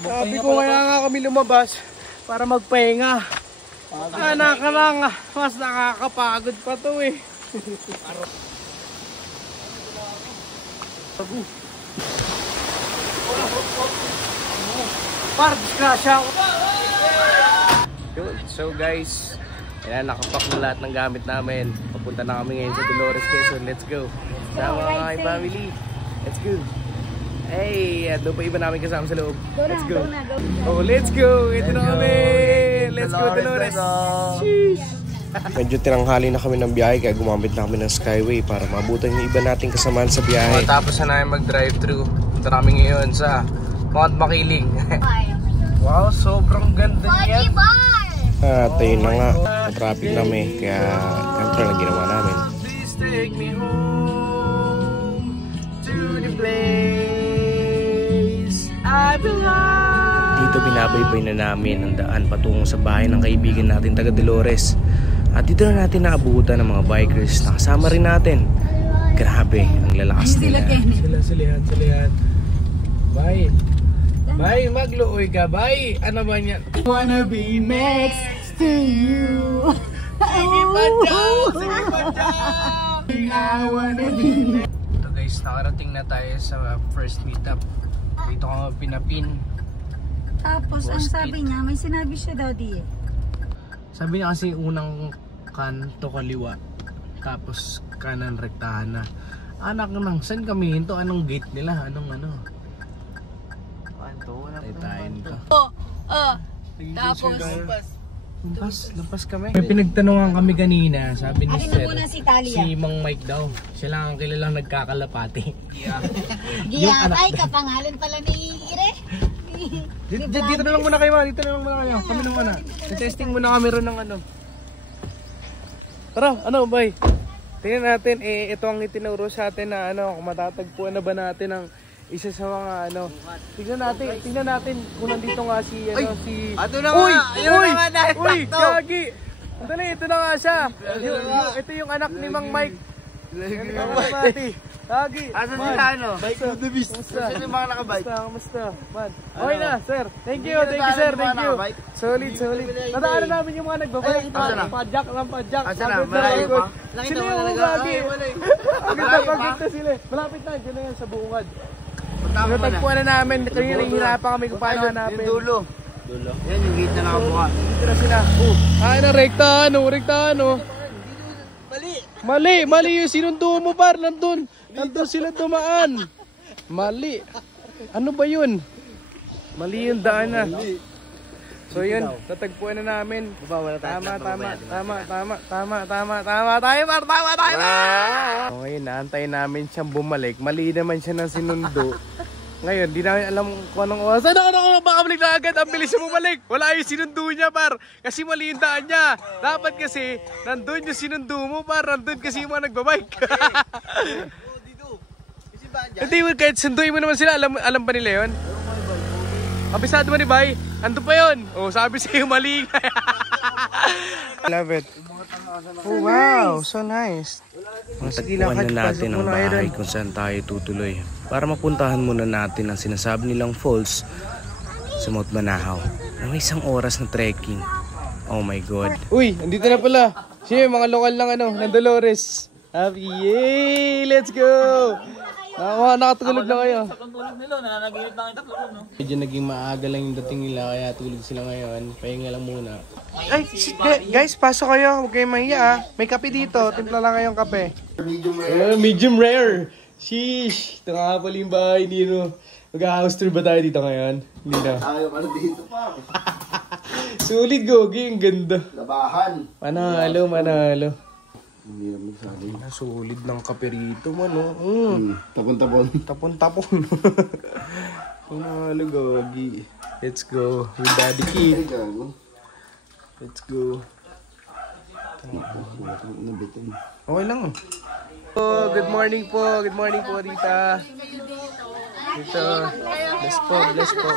Sabi ko kaya nga kami lumabas para magpahinga. Anak ka lang, mas nakakapagod pa to eh. Par, disgrasya ako. So guys, ayan, nakapack na lahat ng gamit namin. Papunta na kami ngayon sa Dolores, Quezon. Let's go. Sama mga family. Let's go. Hey, doon pa iba namin kasama sa loob. Let's go. Oh, let's go. Ito na kami. Let's go, Dolores. Medyo tinanghali na kami ng biyahe kaya gumamit na kami ng Skyway para mabutan yung iba nating kasamaan sa biyahe. Tapos na namin mag-drive-thru. Punta namin ngayon sa Mount Makiling. Wow, sobrang ganda niya. At ayun na nga, traffic namin kaya ganito lang ginawa namin. Please take me home to the place I belong. Dito binabaybay na namin ang daan patungo sa bahay ng kaibigan natin taga Dolores. At dito na natin naabutan ng mga bikers na kasama rin natin. Grabe, ang lalakas nila. Sila lihat. Bye. Bye, magluoy ka. Bye. Ano ba yan? Wanna be next to you. Sige pa dyan. I wanna be. Ito guys, nakarating na tayo sa first meetup. Dito ko pinapin. Tapos ang sabi niya, may sinabi siya daddy eh. Sabi niya kasi unang kanto kaliwa. Tapos kanan rektahan na. Anak nang, saan kami hinto? Anong gate nila? Anong ano? Tayo to. Tapos Lampas kami. May pinagtanungan kami kanina, sabi ni Sir, si Mang Mike daw. Siya lang ang kilalang nagkakalapati. Giyatay, kapangalan pala ni Ire. Dito na lang muna kayo, dito na lang muna kayo. Kami na muna. Testing muna kami ron ng ano. Tara, ano, bye. Tingnan natin, ito ang itinuro sa atin na ano, kung matatagpuan na ba natin ang isa sa mga ano. Tingnan natin kung nandito nga si ano, si ato na nga. Uy, gagi. Dali, ito na nga siya. Ito yung anak ni Mang Mike. Gagi. Asa sila ano? Bike of the beast. Sino yung mga nakabike? Kamusta? Man. Okay na, sir. Thank you sir. Thank you. Solid. Nadaanan namin yung mga nagbabike. Padjak. Asa na? Malayo pa? Sino yung gagi? Ang ganda sila. Malapit na, dyan na yan sa buungad. Natagpuan na namin, kanina hihirapan kami kung paano hanapin. Yung dulo. Yan yung gate na nakabuka. Dito na sila. Ay na, rekta ano. Mali yung sinundo mo par, nandun sila dumaan. Mali. Ano ba yun? Mali yung daan na. So yun, natagpuan na namin. Tama tayo. Okay, naantayin namin siyang bumalik. Mali naman siya ng sinundo. Ngayon, di namin alam kung anong oras. Ano, baka balik na agad. Ang bilis siya bumalik. Wala yung sinundo niya, par. Kasi mali yung daan niya. Dapat kasi, nandun yung sinundo mo, par. Nandun kasi yung mga nagbabike. Hindi, kahit sunduin mo naman sila. Alam ba nila yun? Kabisado mo ni Bay. Ando pa yun. Oh, sabi sa'yo mali. Love it. Oh, wow, so nice. Masagilakad na natin ang bahay kung saan tayo tutuloy para mapuntahan muna natin ang sinasabi nilang falls sa Mount Manahaw na may isang oras na trekking. Oh my God. Uy, andito na pala. Siya mga lokal lang ano, ng Dolores. Happy, yay! Let's go! Nakatulog na kayo. Sakong tulog nila, nananaginip na kita tulog, no? Medyo naging maaga lang yung dating nila kaya tulog sila ngayon. Pahinga lang muna. Ay, guys, pasok kayo. Huwag kayong mahiya. May kape dito. Timpla lang kayong kape. Medium rare. Sheesh. Ito nga pala yung bahay dito. Mag-house tour ba tayo dito ngayon? Hindi na. Ayaw ka na dito pa. Sulit, Gogi. Ang ganda. Labahan. Manalo. Hindi naman sabi. Sulit ng kape rito, man. Tapon. Manalo, Gogi. Let's go. With Daddy Key. Let's go. Okay lang. Oh, good morning po. Good morning po, Rita. Dito. Bless po.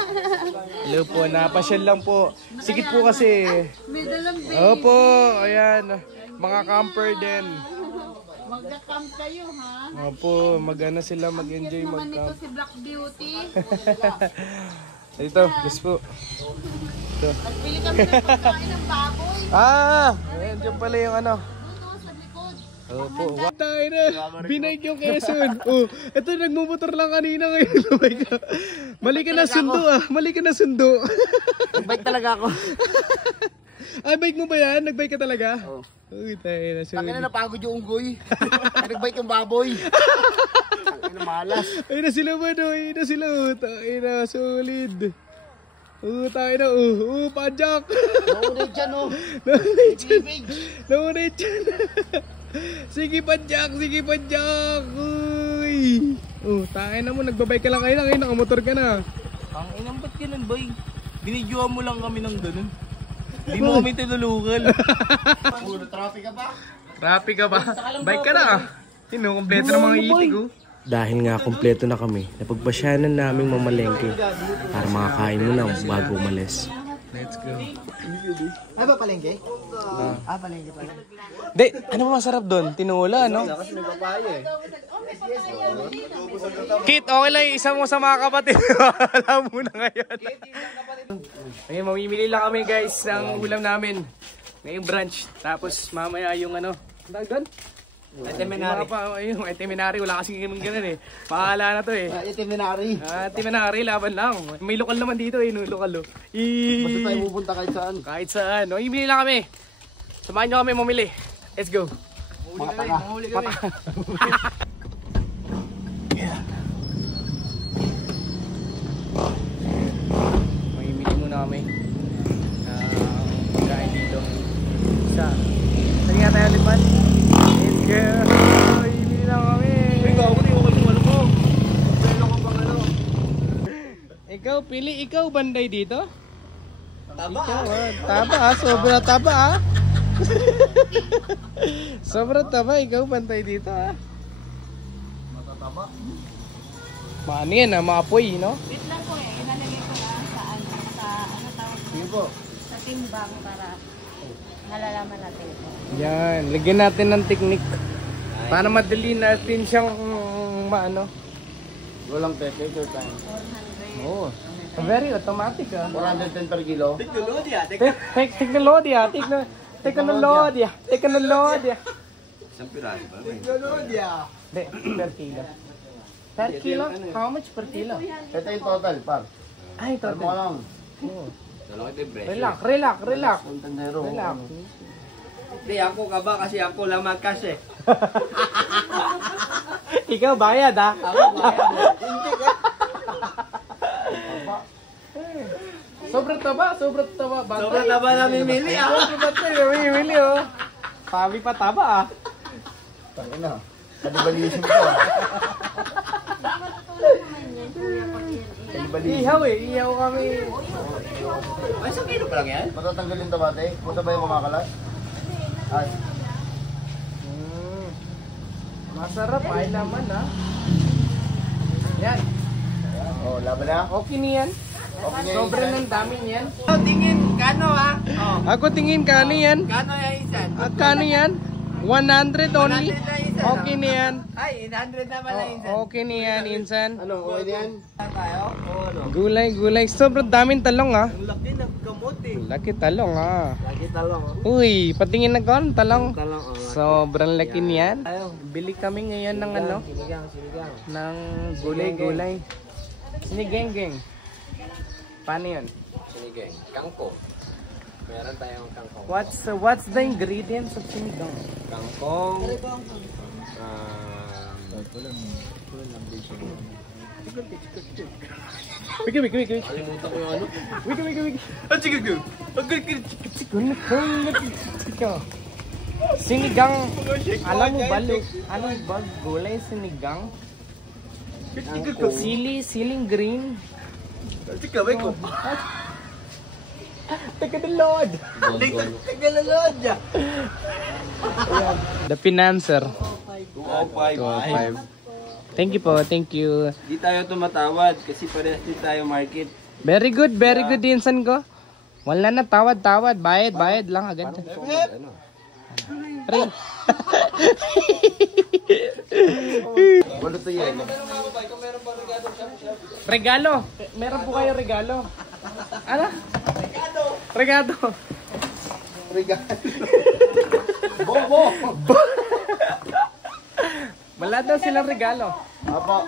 Hello po. Napasyal lang po. Sikit po kasi. Opo. Ayan. Mga camper din. Magka-camp kayo, ha? Opo. Mag-ano sila. Mag-enjoy mag-camp. mag-camp. Si Black Beauty. Dito, gusto po. Nagbili kami ng pagkain ng baboy. Ayan, dyan pala yung ano. Doon sa likod. Opo. Tayo na. Binaik yung Quezon. Ito, nagmumotor lang kanina ngayon. Mali ka na sundo Mali ka na sundo. Nagbike talaga ako. Ay, bike mo ba yan? Nagbike ka talaga? Oo. Uy, tayo na. Tangina na napagod yung unggoy. Nagbike yung baboy. Tangina malas. Ayun na sila ba no? Ayun na sila. Tayo na, solid. Tayo na. Padjak. Naunay dyan oh. Naunay dyan. Sige Padjak. Uy. Tayo na mo. Nagbabike ka lang kayo. Ngayon, nakamotor ka na. Ang inang ba't ganun boy? Binidyoan mo lang kami ng ganun. Di mo kami tinulukan. Puro traffic ka ba? Traffic ka ba? Bike ka na. Kompleto ng mga itik Dahil nga kompleto na kami, napagpasyanan naming mamalengke para makakain mo na bago umalis. Let's go. Ay ba palengke? Palengke pala. Di, ano ba masarap doon? Tinula, no? Kasi may papaya eh. Kit, okay lang yung isa mo sa mga kapatid. Wala muna ngayon. Ayun, mamimili lang kami guys ng ulam namin. Ngayong brunch. Tapos mamaya yung ano. Doon? Itiminary. Yung itiminary. Wala kasing ganun eh. Pahala na to eh. Itiminary. Itiminary, laban lang. May lokal naman dito eh. Lokal oh. Basta tayo pupunta kahit saan. Kahit saan. Mamimili lang kami. Samahan nyo kami mamili. Let's go. Mga taka. Mamimili muna kami. Pagkain dito. Isa. Saan nga tayo ulit man? Let's go. Mamimili lang kami. Ikaw, ako yung ano ko. Pero ko pang ano. Ikaw, pili. Ikaw, banday dito? Tama Taba sobra taba Sobra taba, ikaw bantay dito Matataba. Paano yan maapoy, no? Wait lang po inalagay ko lang sa ano tawag Sige po. sa timbang para malalaman natin po. Yan, lagyan natin ng technique para madali natin siyang maano. Walang pepe, your time. 400. Oo. Very automatic 410 per kilo. Teknolodya. Isang piraso ba? De, per kilo. Per kilo? How much per kilo? Ito yung total, par. Ay, Par mo total. lang. Dalawa ito yung presyo. Relax. Ang tandero. Relax. Hindi, ako ka ba? Kasi ako lang magkas eh. Ikaw bayad Ako bayad eh. Hindi ka. Sobrang taba. Sobrang taba na mimili ah. Mamimili oh. Sabi pa taba Tangina. Kanibalism ko. Ihaw ihaw kami. Ay, isang kilo pa lang yan? Matatanggal yung tabate? Punta ba yung kumakalas? Ay. Masarap ay naman Yan. Oh, laban na. Okay niyan. Okay niya. Sobrang ng dami niyan. Tingin, kano ah? Oh. Ako tingin kano yan? Kano yung isan? Kano yan? 100 only. 100 na isan. Okay niyan. Ay, 100 naman na isan. Okay niyan, insan. Ano, okay na yan? Tayo? Oo, ano? Gulay. Sobrang daming talong Ang laki ng kamot eh. Laki talong Lagi talong oh. Uy, patingin na kon talong. Talong oh. Sobrang laki niyan. Bili kami ngayon ng ano, Sinigang. ng gulay-gulay. Sinigang. Paano yun? Sinigang. Kangkong. Meron tayong kangkong. What's the ingredients of sinigang? Kangkong. Wiki. Kalimutan ko yung ano. Wiki. Ah, sige. Sinigang. Alam mo ba gulay sinigang? Siling green. Sige, wait ko. Teka the Lord. Tagalolod niya. The Financer. 205. 205. Thank you. Di tayo tumatawad kasi parehas din tayo market. Very good Insan ko. Wala na tawad. Bayad lang agad. Wala to yan. Regalo. Meron po kayo regalo. Ano? Regalo. Regalo. Bobo. Wala daw silang regalo. Apo.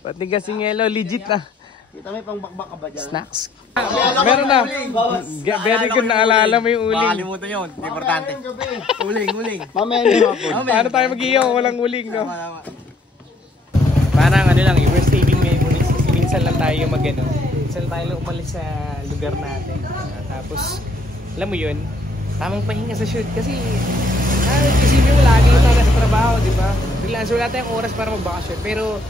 Pati kasing yellow, legit na. Kita may pangbakbak ka ba dyan? Snacks. Meron na. Very good, naalala mo yung uling. Makalimutan yun. Importante. Uling. Mamaya na hapon. Paano tayo mag-iyaw? Walang uling, no? Parang ano lang, we're saving memories. Kasi minsan lang tayo mag-ano. Minsan lang tayo umalis sa lugar natin. Tapos, alam mo yun, tamang pahinga sa shoot. Kasi, isipin mo lagi tayo sa trabaho, di ba? So, wala tayong oras para magbakasyon. Pero,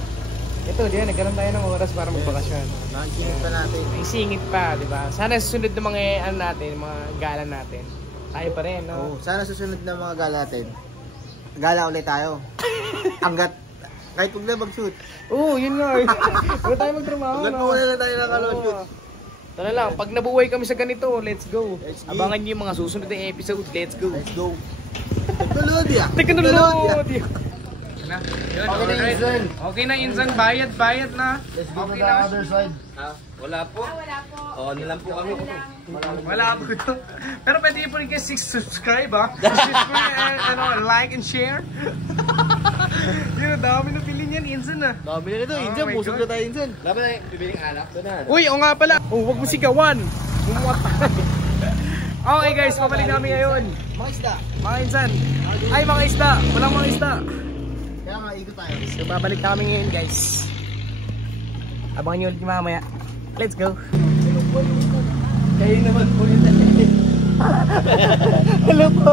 ito, diyan, nagkaroon tayo ng oras para magbakasyon. Nakikingit pa natin. May singit pa, di ba? Sana susunod na mga ano natin, mga gala natin. Tayo pa rin, no? Sana susunod na mga gala natin. Gala ulit tayo. Hanggat kahit huwag na mag-shoot. Oo, yun nga. Wala tayo magtrabaho, Hanggat no? wala na tayo shoot. Tara lang, pag nabuhay kami sa ganito, let's go. Let's go. Abangan niyo yung mga susunod na episode, let's go. Let's go. Teknolod ya. Teknolod! Okay na, Insan. Okay na, Insan. Bayad na. Let's go to Okay the na. other side. Wala po. Oo, na lang po kami. Wala po ito. Pero pwede niyo po rin kayo subscribe, ha? Subscribe and like and share. Yun, dami na pili niyan, Insan, ha? Dami na ito, Oh Insan. my Busog God. na tayo, Insan. Laban na bibiling alak. Uy, o nga pala. Huwag mo sigawan. Bumuhat tayo. Okay guys, pabalik namin ngayon. Mga isda. Mga Insan. Ay, mga isda. Walang mga isda. Kaya nga, ikot tayo. So, babalik kami ngayon guys. Abangan nyo ulit mamaya. Let's go. Kayo naman po yun. Hello po.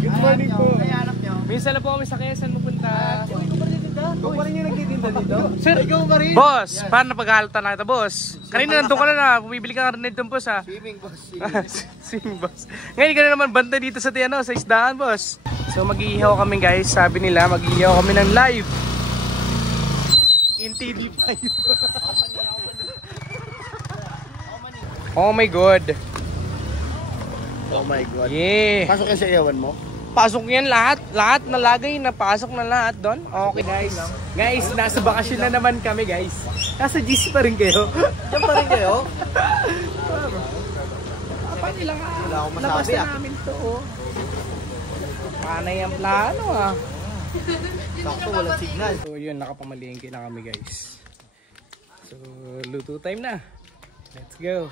Good morning po. Nayanap nyo. Minsan na po kami sa Quezon mapunta. Ikaw pa rin yung nagtitinda dito? Sir, Ikaw pa rin? boss, paano napaghalata na kita, boss? Kanina nandun ka na, bumibili ka na rin dito, boss, ha? Swimming boss. Sing, boss. Ngayon ka na naman bantay dito sa sa isdaan, boss. So, mag-iihaw kami, guys. Sabi nila, mag-iihaw kami ng live. In TV5. Oh my God. Oh my God. Yeah. Pasok yan sa iyawan mo? Pasok yan lahat. Lahat na lagay, napasok na lahat doon. Okay, guys. Guys, nasa bakasyon na naman kami, guys. Nasa GC pa rin kayo. Diyan pa rin kayo? Dapat ilang Wala akong masabi, labas na namin to, oh. Panay ang plano, ah. Sakto, walang signal. So, yun, nakapamalingki na kami, guys. So, luto time na. Let's go.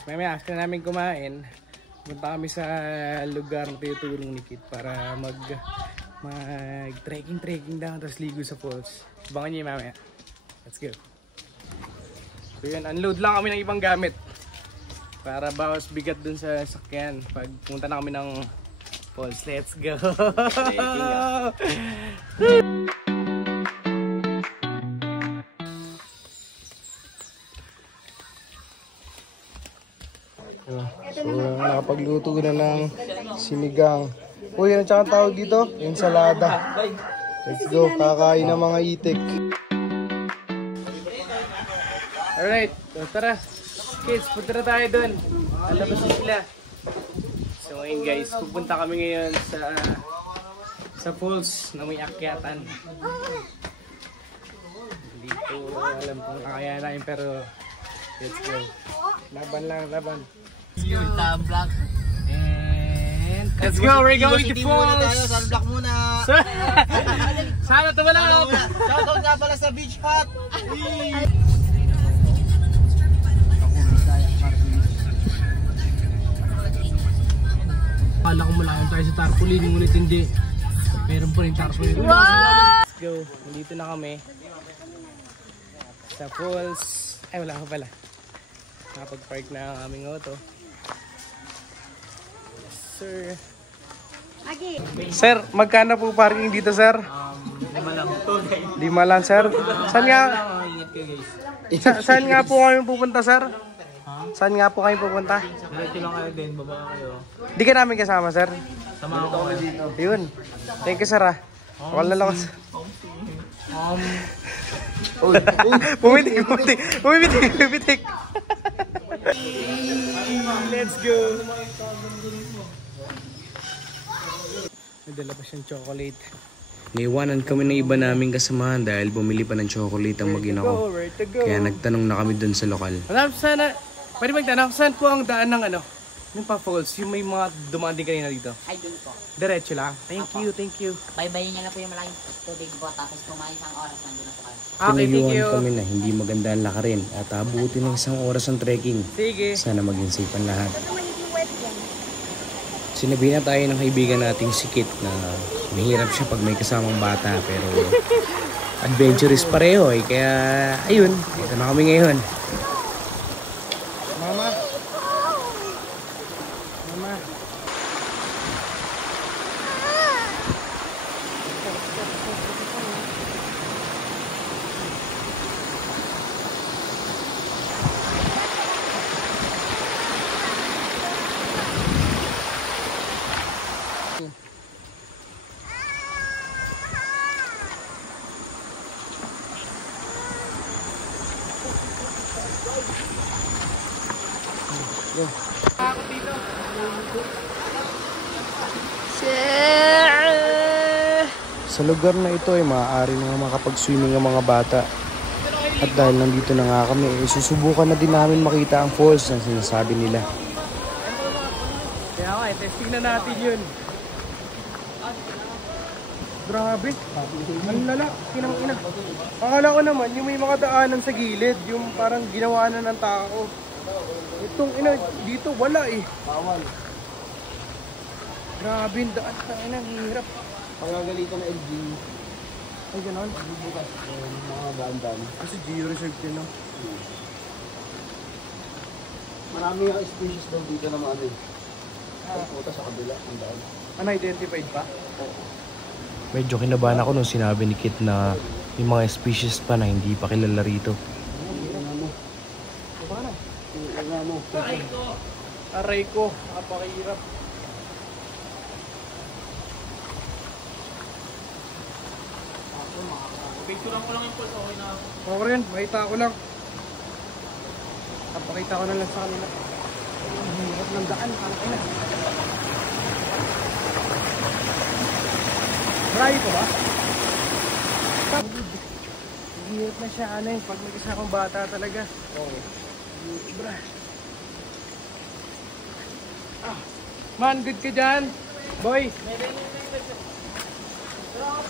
So, mamaya, after namin kumain, punta kami sa lugar na tinutulong ni Kit para mag-trekking down, tapos ligo sa falls. Abangan niyo mamaya. Let's go. So yun, unload lang kami ng ibang gamit para bawas bigat dun sa sakyan pag punta na kami ng falls. Let's go. So, nakapagluto na ng sinigang. Uy, ano tsaka tawag dito? Ensalada. Let's go, kakain ng mga itik. Alright, so tara. Kids, punta na tayo dun. Alabas na sila. So ngayon guys, pupunta kami ngayon sa falls na may akyatan. Hindi ko alam kung kaya namin pero let's go. Laban lang, laban. Sunblock. And let's go, we're going to falls! Sunblock muna. Sana ito wala! Shoutout nga pala sa Beach Hut. Akala ko malaking tayo sa tarpaulin, ngunit hindi. Meron pa rin tarpaulin. Let's go, nandito na kami. Sa falls. Ay, wala ka pala. Nakapag-park na ang aming auto. Sir. Sir, magkano po parking dito, sir? 5 lang. 5 lang, sir. Saan nga? Ingat kayo guys. Saan nga po kami pupunta, sir? Saan nga po kayo pupunta? Diretso lang kayo din, baba kayo. Di ka namin kasama, sir. Sama ko kayo. Yun. Thank you, sir, ah. Wala lang ako. Pumitik. Let's go. Nadala pa siyang chocolate. Naiwanan kami ng iba naming kasamahan dahil bumili pa ng chocolate ang mag-ina ko. Kaya nagtanong na kami dun sa lokal. Sana, pwede magtanong, saan po ang daan ng ano? Yung pa-falls, yung may mga dumaan din kanina dito. Ay, dun po. Diretso lang. Thank you, thank you. Baybayin niya na po yung malaking tubig po. Tapos kumain isang oras, nandun na po kayo. Okay, thank you. Kami na hindi maganda ang lakarin at abutin ng isang oras ang trekking. Sige. Sana maging safe ang lahat. Sinabi na tayo ng kaibigan nating si Kit na mahirap siya pag may kasamang bata pero adventurous pareho eh. Kaya ayun, dito na kami ngayon. Mama. Mama. Sa lugar na ito ay maaari na makapag-swimming ang mga bata. At dahil nandito na nga kami, susubukan na din namin makita ang falls na sinasabi nila. Kaya nga, testing na natin yun. Grabe, ang lala, kinang-ina. Akala ko naman, yung may mga daanan sa gilid, yung parang ginawa na ng tao. Itong ina, dito wala eh. Bawal. Grabe, daan na ina, hirap. Pagagalitan na LG. Ay, ganon. Bukas mga daan-daan. Kasi geo-reserve yun, no? Marami yung species daw dito na mga ano eh. Pupunta sa kabila, ang daan. Unidentified pa? Oo. Medyo kinabahan ako nung sinabi ni Kit na may mga species pa na hindi pa kilala rito. Aray ko, napakahirap. Picturean ko lang yung pulse, okay na ako. Okay rin, makita ko lang. Napakita ko na lang sa kanila. Ang hirap ng daan, kaya. Dry ko ba? Hirap na siya, ano eh, pag may kasamang bata talaga. Oo. Sobra. Man, good ka dyan. Boy.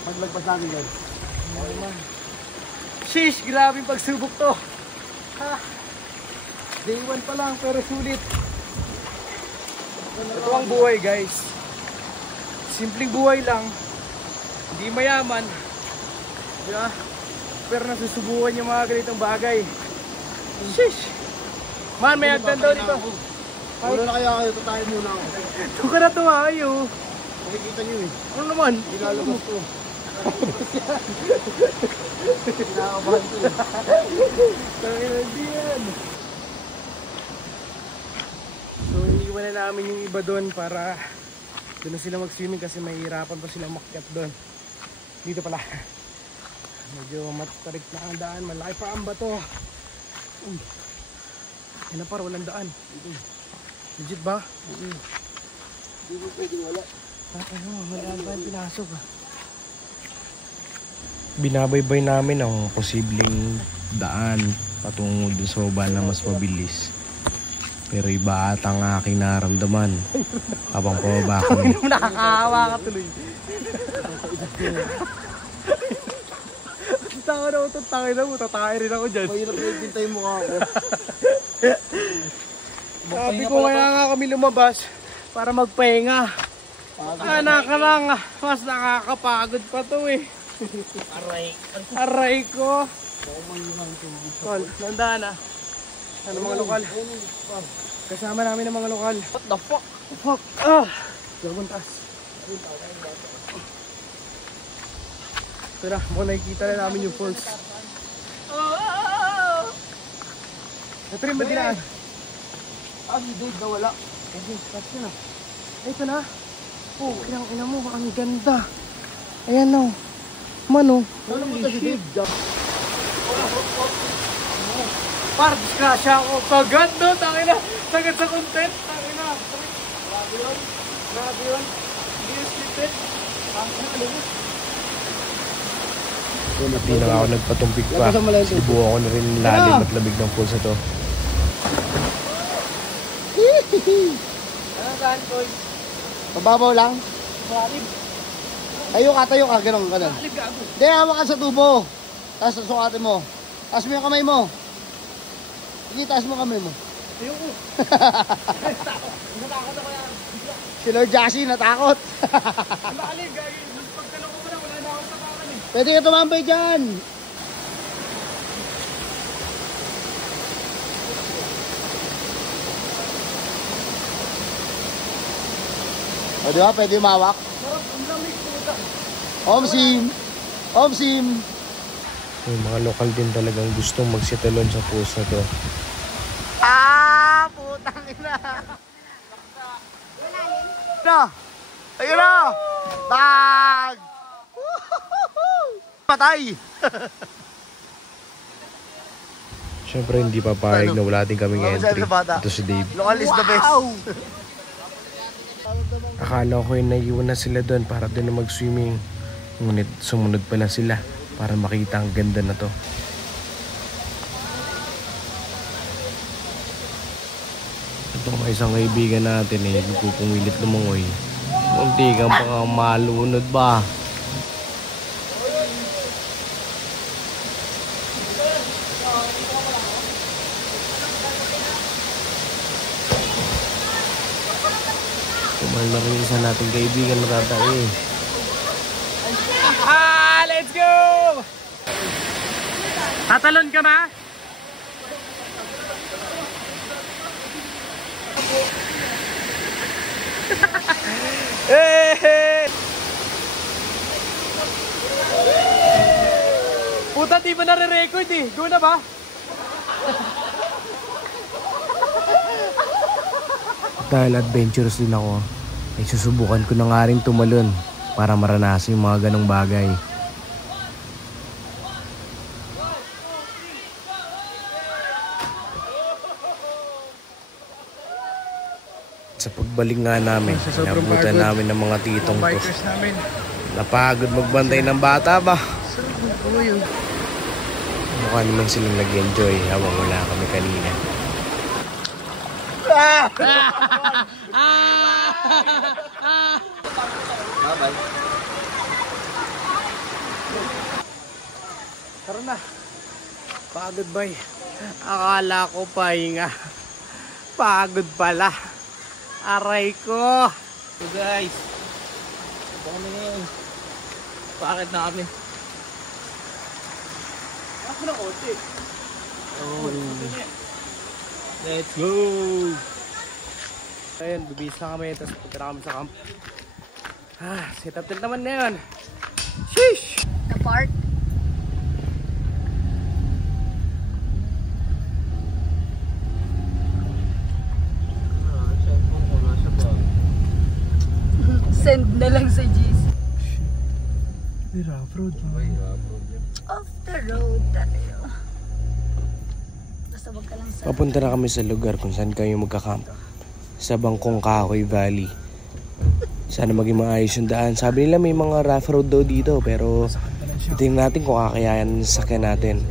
Maglagpas namin yan. Sheesh, grabe pagsubok to. Ha. Day 1 pa lang, pero sulit. Ito ang buhay, guys. Simpleng buhay lang. Hindi mayaman. Diba? Pero nasusubukan yung mga ganitong bagay. Sheesh. Man, may hagdan daw dito. Muna na kaya kayo, tatayin muna ako. Ito ka na tumayo. Makikita nyo eh. Ano naman? Ilalabas ko. Kinakabahan ko eh. Hindi yan. So, iniwan na namin yung iba doon para doon na sila mag-swimming kasi mahihirapan pa sila makyat doon. Dito pala. Medyo matarik na ang daan. Malaki pa ang bato. Yan na par, walang daan. Legit ba? Hindi mo pwedeng wala. Ano, wala ba yung pinasok ah? Binabaybay namin ang posibleng daan patungo dun sa baba na mas mabilis. Pero iba ata ang aking naramdaman habang pababa kami. Nakakahawa ka tuloy. Tawa na ito, tangin na mo, tatay rin ako dyan. Mahirap na ibintay mo ka ako. Sabi ko kaya nga kami lumabas para magpahinga. Anak ka lang, mas nakakapagod pa to eh. Aray ko. Tol, nandaan ah. Ano mga lokal? Kasama namin ang mga lokal. What the fuck? Fuck! Ah! Gawang taas. Ito na, mukhang nakikita na namin yung falls. Ito rin ba dinaan? Hindi, nawala. Okay, tapos na. Ito na. Oh, ina mo, ang ganda. Ayan o. Mano. Holy shit. Par, disgrasya ako. Sagad no, tangina. Sagad sa content. Tangina. Grabe yun. Grabe yun. Hindi yung scripted. Tangina, alam mo. Hindi na ako nagpatumpik pa. Sinubukan ko na rin yung lalim at labig ng pulsa to. Ano saan, Koy? Mababaw lang. Malib. Tayo ka, ganun. Malib gago. Hindi, hawak ka sa tubo. Tapos sukatin mo. Taas mo yung kamay mo. Sige, taas mo kamay mo. Ayoko. Natakot ako yan. Si Lord Jassy natakot. Malib, gago. Pagtanong ko pa na, wala na akong tapakan eh. Pwede ka tumambay dyan. O diba, pwede umawak. Omsim. May mga lokal din talagang gustong magsitalon sa post na to. Putang ina. Ayun na. Tag. Patay. Siyempre hindi papayag na wala din kaming entry. Ito si Dave. Local is the best. Akala ko yung naiwan na sila doon para doon na mag-swimming. Ngunit sumunod pala sila para makita ang ganda na to. Itong isang kaibigan natin nagpupumilit lumangoy. Munti kang pang malunod ba? Kumal na rin isa nating kaibigan na tatay. Let's go! Tatalon ka ba? Hey! Puta, di ba nare-record eh? Go na ba? Dahil adventurous din ako, ay susubukan ko na nga rin tumalon para maranasan yung mga ganong bagay. Sa pagbalik nga namin, nabutan namin ng mga titong ko. Napagod magbantay ng bata ba? Mukha naman silang nag-enjoy habang wala kami kanina. Tara na. Pagod ba? Akala ko pahinga. Pagod pala. Aray ko. So guys, baka na ngayon. Bakit na kami? Ako na konti. Let's go! Ayun, bibis na kami. Tapos punta na kami sa camp. Set up tent naman na yun. Sheesh! The park. Send na lang sa G's. Rough road. Off the road tayo. Basta wag ka lang sa... Papunta na kami sa lugar kung saan kayo magkakamp. Sa Bangkong Kahoy Valley. Sana maging maayos yung daan. Sabi nila may mga rough road daw dito, pero tingnan natin kung kakayanan sa sakyan natin.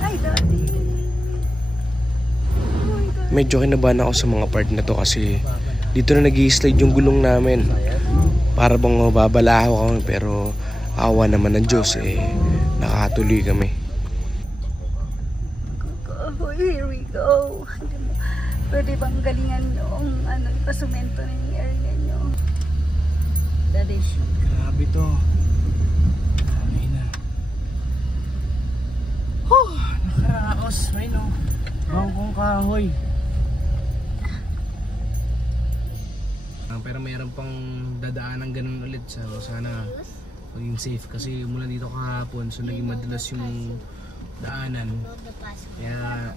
Ay, daddy. Medyo kinabahan ako sa mga part na to kasi dito na nag-i-slide yung gulong namin. Para bang mababalaho kami, pero awa naman ng Diyos nakatuloy kami. Oh, here we go. Pwede bang galingan yung ipasumento na yung area nyo? Daddy, Grabe to. Ay na. Nakaraos. Ay no. Bangkong Kahoy. Pero mayroon pang dadaan ng ganun ulit. So sana maging safe kasi mula dito kahapon so naging madalas yung daanan. Kaya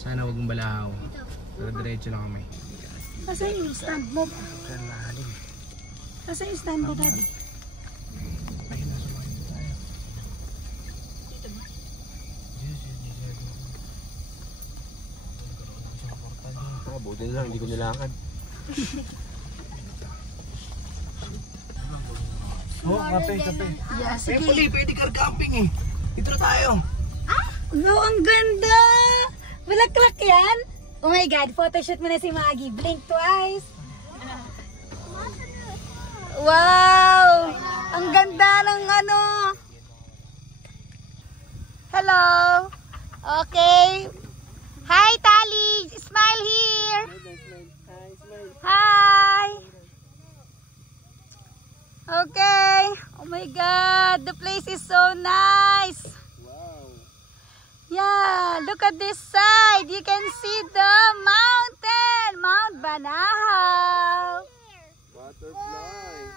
sana wag mong balahaw. Pero diretso lang kami. kasi yung stand mo. Kasi yung stand mo, daddy. Buti na lang, hindi ko nilakad. Oo, kape. Yeah, sige. Pwede camping eh. Dito na tayo. No, ang ganda! Bulaklak yan? Oh my God, photoshoot mo na si Maggie. Blink twice. Wow! Ang ganda ng ano. Hello. Okay. Hi, Tali. Smile here. Hi. Okay. Oh my God, the place is so nice. Yeah, look at this side. You can see the mountain, Mount Banahaw. Butterfly.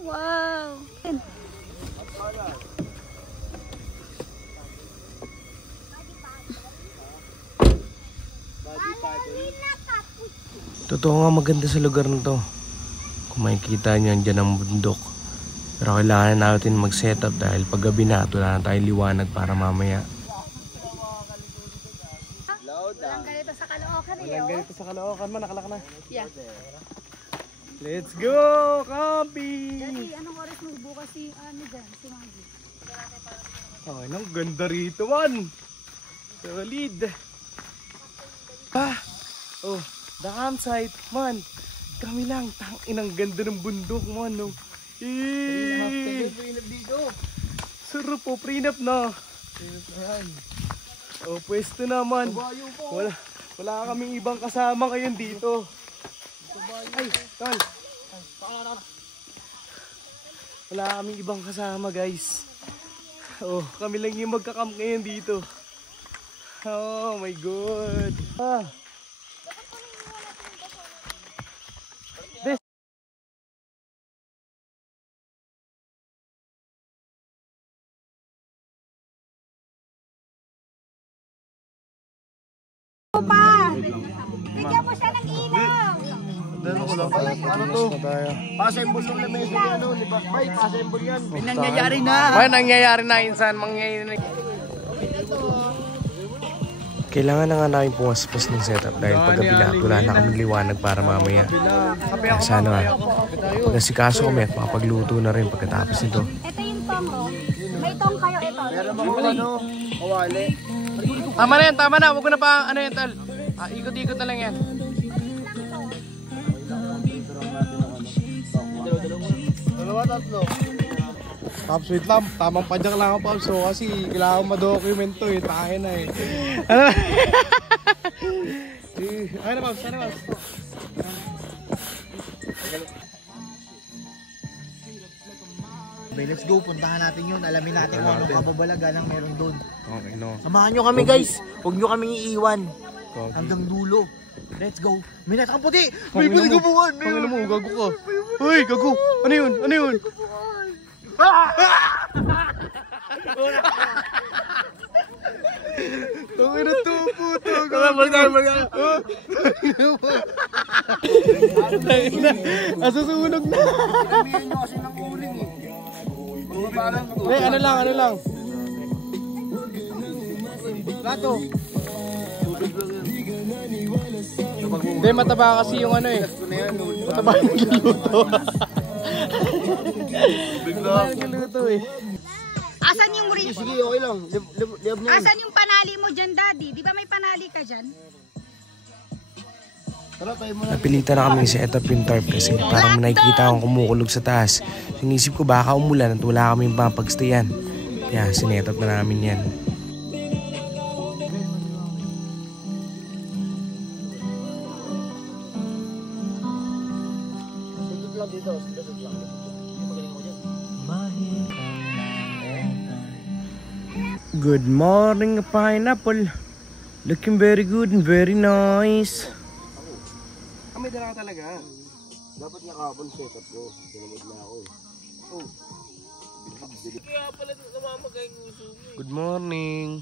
Wow. Totoo nga maganda sa lugar na to. Kung makikita nyo, andyan ang bundok. Pero kailangan natin mag-setup dahil pag gabi na, wala na tayong liwanag para mamaya. Walang ganito sa Caloocan eh. Walang ganito sa Caloocan man, nakalak na. Yeah. Let's go, camping! Daddy, anong oras magbukas si Maggie? Ay, ang ganda rito man. Solid. Oh, the campsite man. Kami lang, inang ganda ng bundok man, no. Prenup dito. Sarap po, prenup na. Prenup na yan. Oh, pwesto naman. Kabayo po. Wala kaming ibang kasama ngayon dito. Ay, tol. Wala kaming ibang kasama, guys. Oh, kami lang yung magka-camp ngayon dito. Oh my God. Bigyan mo siya ng ilaw. Ano ko lang pala. Ano to? Pasembol ng lamesa niya, ano? Di ba? Bay, pasembol yan. May nangyayari na. May nangyayari na, insan. Kailangan na nga namin pumaspas ng setup dahil paggabi na wala na kaming liwanag para mamaya. Kaya sana nga, pag-asikaso kami at makapagluto na rin pagkatapos nito. Ito yung tong, oh. May tong kayo, ito. Meron mo ano? Kawali. Tama na yan, tama na. Huwag ko na pa, ano yan, tal. Ikot-ikot na lang yan. Dalawa, tatlo. Pops, wait lang. Tamang padyak lang ako, Pops. So, kasi kailangan ma-document to eh. Tayo na eh. Ano? Ay na, Pops. Ay na, Pops. Okay, let's go. Puntahan natin yun. Alamin natin kung anong kababalagan ang meron doon. Okay, no. Samahan nyo kami, guys. Huwag nyo kaming iiwan. Hanggang dulo. Let's go. May natakang puti! May puti kabuhan! Pangino mo, gago ka. Uy, gago. Ano yun? Ano yun? Tangina to, puto. Asusunog na. Kamihan nyo kasi ng uling eh. Hey, ano lang. Plato. Hindi, mataba kasi yung ano eh. Mataba yung nagluluto. Mataba yung nagluluto eh. Asan yung ring? Sige, okay lang. Liab niyan. Asan yung panali mo dyan, Daddy? Di ba may panali ka dyan? Tara, tayo muna. Napilitan na kami set up yung tarp kasi parang nakikita akong kumukulog sa taas. Sinisip ko baka umulan at wala kaming mapagstayan. Kaya sinet up na namin yan. Good morning, pineapple. Looking very good and very nice. May dala ka talaga. Dapat nga kahapon set up ko. Sinamod na ako eh. Oh. Kaya pala namamagay yung uso mo. Good morning.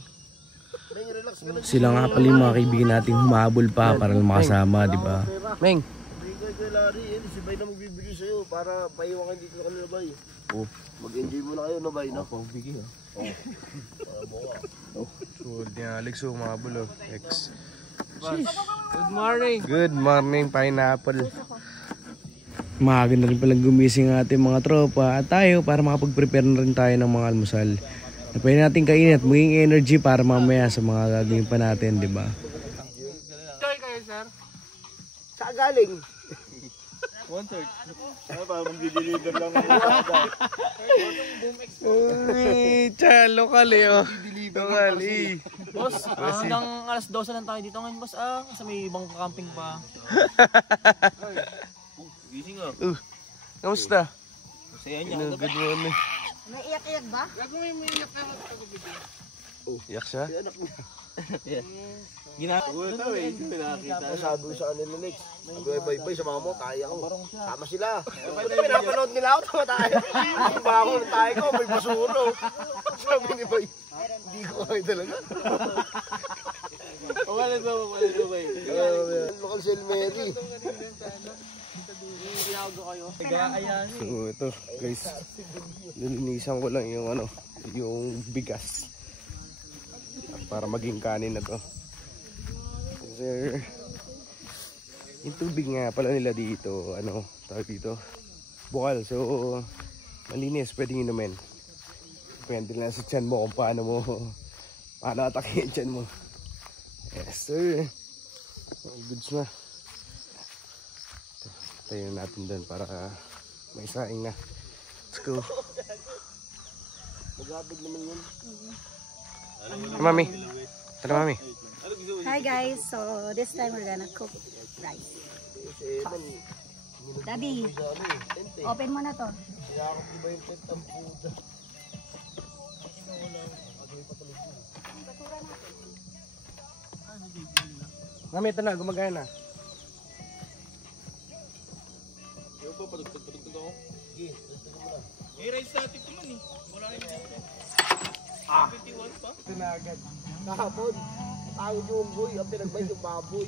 Meng, relax ka na. Sila nga pala yung mga kaibigan natin humabol pa para makasama, di ba? Meng. Bigay kay Larry. Si Bay na magbibigay sa'yo para paiwan kayo dito na kanila, Bay. Oh. Mag-enjoy muna kayo, no, Bay, no? Pagbigay ah. Sure, di Alex humabol oh. Ex. Good morning. Good morning, pineapple. Maaga na rin palang gumising ang ating mga tropa at tayo para makapag-prepare na rin tayo ng mga almusal. Na pwede natin kainin at maging energy para mamaya sa mga gagawin pa natin, di ba? Enjoy kayo, sir. Saan galing? 1/3. Ano ba, mag-deliver lang ako. Uy, lokal eh, oh. Lokal eh. Boss, hanggang alas 12 lang tayo dito ngayon, boss. Kasi may ibang camping pa. Gising ah. Kamusta? Masaya niya. Good morning. May iyak-iyak ba? Iyak siya? Sabi ko sa kanila, Lex. Bye-bye sa mga mo, kaya ko. Sama sila. Pinapanood nila ako, tama tayo. Ang bango ng tayo ko, may basuro. Sabi ni Bay, hindi ko kaya talaga. Umalis ba? Local Cell Mary. So ito guys, nilinisan ko lang yung yung bigas para maging kanin na to. Sir, yung tubig nga pala nila dito, tawag dito, bukal. So malinis, pwedeng inumin. Depende lang sa tiyan mo kung paano atakin yung tiyan mo. Yes sir, goods na. Tayo natin doon para may saing na. Let's go. Magabig naman yun. Hey, Mami. Tara, Mami. Hi guys, so this time we're gonna cook rice. Daddy, open mo na to. Mami, ito na, gumagana na. Patugtog ako. May rice natin ito man eh. Wala rin dito. 51 pa? Ito na agad. Kahapon, tawag yung boy, ang pinagbay yung baboy.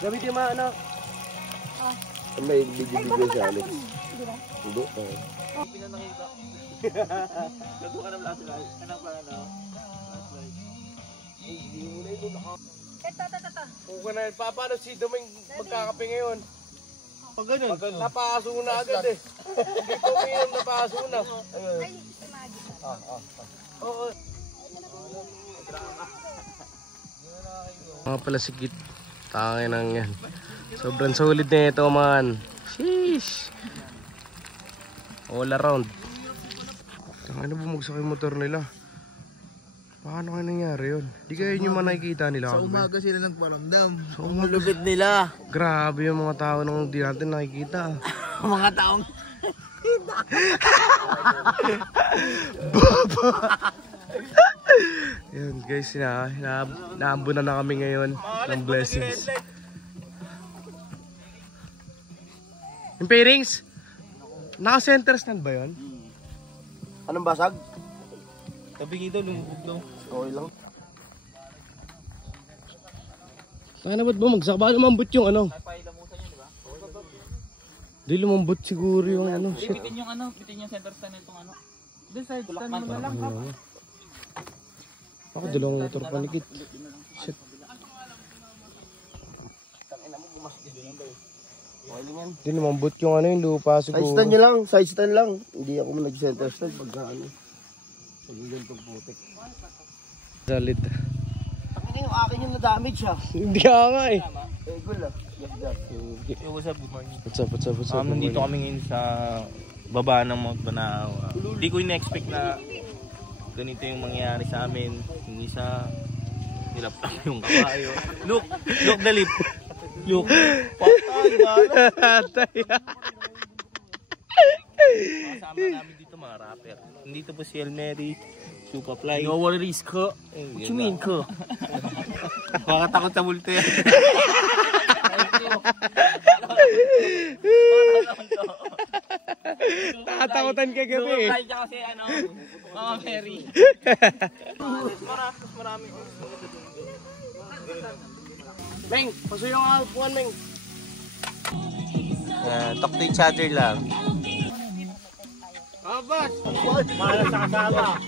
Gamitin mo ano? May video sa Alex. Hindi. Hindi na nakita. Nato ka ng last light. Anong pa na? Last light. Hindi mo na yun. Ito. Okay na yun. Paano si Doming magkakape ngayon? Pag ganun. Napaso na agad eh. Hindi ko ngayon napaso na. Ay, imagine. Oo. Mga pala sikit. Tangin ang yan. Sobrang solid na ito man. Sheesh. All around. Ano bumagsak yung motor nila? Paano kaya nangyari yun? Di kaya nyo man nakikita nila. Sa umaga sila nagparamdam. Sa umaga. Lupit nila. Grabe yung mga tao nang di natin nakikita. Mga taong Yun guys, naambunan na kami ngayon ng blessings. Yung pairings, naka-center stand ba yun? Anong basag? tabingi daw, lumubog daw. Okay lang. Kaya na ba't bumagsak? Baka lumambot yung Di lumambot siguro yung shit. Bitin yung center stand nitong This side stand mo na lang. Ako dalawang motor panikit. Shit. Di lumambot yung yung lupa siguro. Side stand nyo lang, side stand lang. Hindi ako nag-center stand pagka pag-ilan itong putik. Salit. Takina yung akin yung na-damage ha. Hindi nga eh. Cool ah. Yo, what's up? Good morning. What's up? Nandito kami ngayon sa baba ng Mount Banahaw. Hindi ko in-expect na ganito yung mangyayari sa amin. Hindi sa nilaptap yung kabayo. Look the lip. Look. Patay, Patay. kasama namin dito mga rapper. Nandito po si Elmery, Supafly. No worries ko. What you mean ko? Baka takot sa multo yan. Nakatakutan ka gabi eh. Supafly kasi Mama Mary. Marami. Meng, pasuyo nga upuan, Meng. Talk to each other lang. Abas! Mahal sa kasama.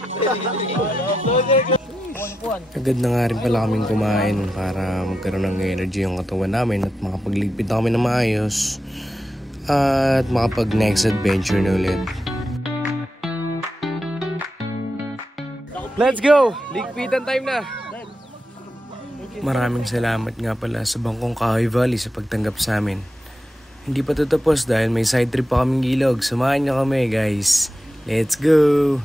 Agad na nga rin pala kaming kumain para magkaroon ng energy yung katawan namin at makapagligpit na kami na maayos at makapag next adventure na ulit. Let's go! Ligpitan time na! Maraming salamat nga pala sa Bangkong Kahoy Valley sa pagtanggap sa amin. Hindi pa tatapos dahil may side trip pa kaming ilog. Samahan niyo kami guys. Let's go!